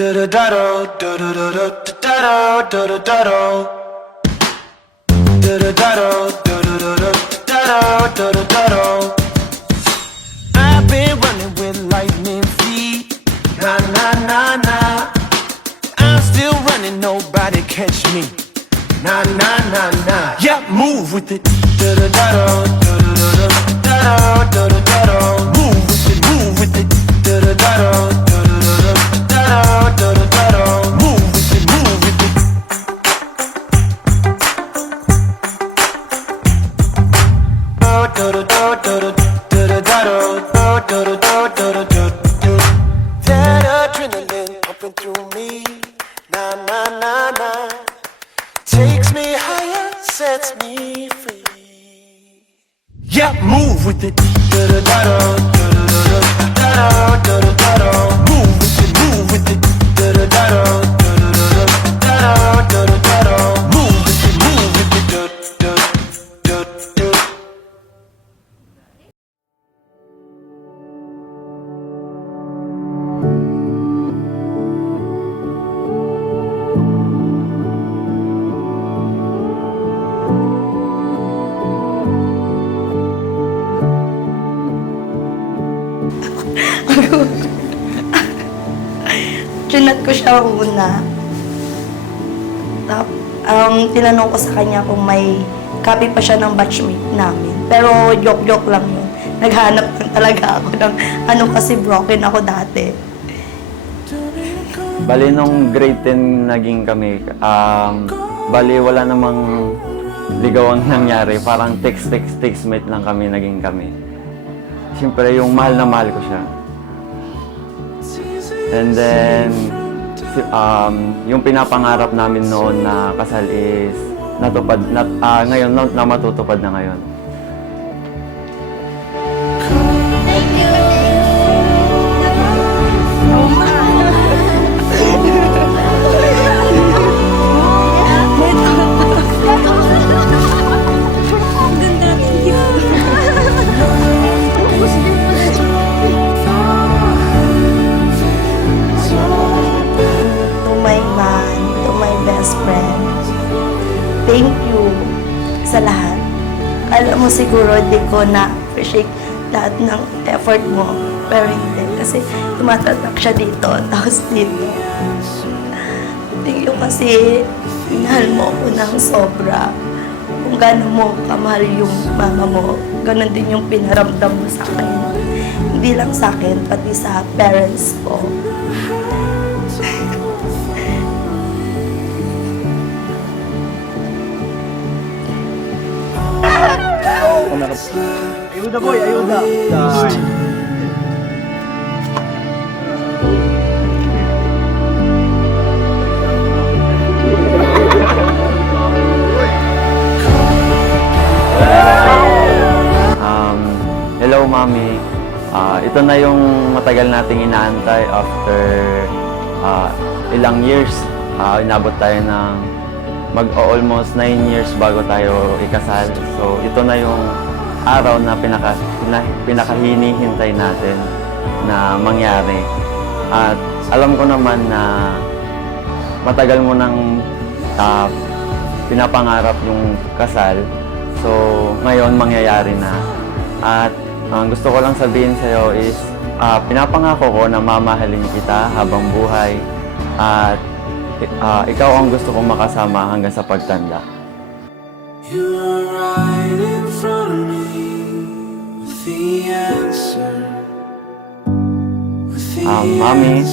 I've been running with lightning feet. Na na na na. I'm still running, nobody catch me. Na na na na. Yeah, move with it. Move with it, move with it. Move with it, move with it. That adrenaline pumping through me, na na na na, takes me higher, sets me free. Yeah, move with it. Move with it, move with it. Move with it, move with it. Chinat ko siya una. Tinanong ko sa kanya kung may copy pa siya ng batchmate namin. Pero joke-joke lang yun. Naghanap lang talaga ako ng kasi broken ako dati. Bali, nung grade 10 naging kami, bali wala namang ligawang nangyari. Parang text-mate lang kami, naging kami. Siyempre, yung mahal na mahal ko siya. And then, yung pinapangarap namin noon na kasal is natupad, ngayon na matutupad na ngayon. Thank you sa lahat. Alam mo siguro hindi ko na-appreciate lahat ng effort mo. Pero hindi. Kasi tumatatak siya dito, tapos dito. Thank you kasi minahal mo ako ng sobra. Kung gano'n mo kamahal yung mama mo, gano'n din yung pinaramdam mo sa akin. Hindi lang sa akin, pati sa parents ko. Ayuda boy, ayuda. Hello, Mami. Ito na yung matagal nating inaantay after ilang years. Inabot tayo ng mag-almost 9 years bago tayo ikasal. So, ito na yung araw na pinakahinihintay natin na mangyari. At alam ko naman na matagal mo nang pinapangarap yung kasal. So, ngayon mangyayari na. At ang gusto ko lang sabihin sa'yo is pinapangako ko na mamahalin kita habang buhay. At ikaw ang gusto kong makasama hanggang sa pagtanda. You are right in front of me with the answer. Mami,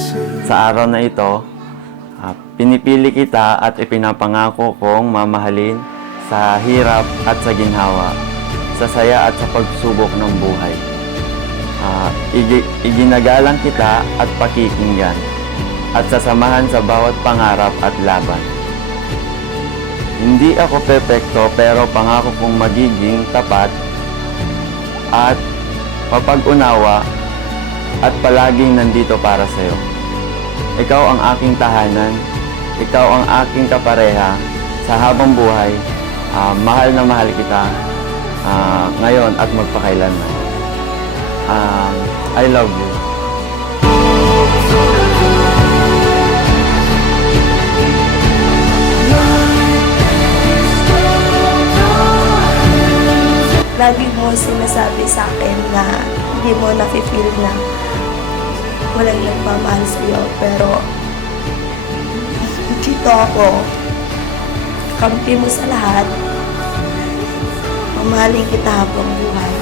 sa araw na ito, pinipili kita at ipinapangako kong mamahalin sa hirap at sa ginhawa, sa saya at sa pagsubok ng buhay. Iginagalang kita at pakikinggan, at sasamahan sa bawat pangarap at laban. Hindi ako perpekto pero pangako kong magiging tapat at mapag-unawa at palaging nandito para sa iyo. Ikaw ang aking tahanan, ikaw ang aking kapareha sa habang buhay. Mahal na mahal kita ngayon at magpakailanman. I love you. sinasabi sa akin na hindi mo nafe-feel na walang nagmamahal sa'yo. Pero dito ako, kampi mo sa lahat. Mamahalin kita habang buhay.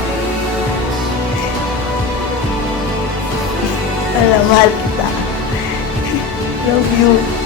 Alam, mahal kita. Love you.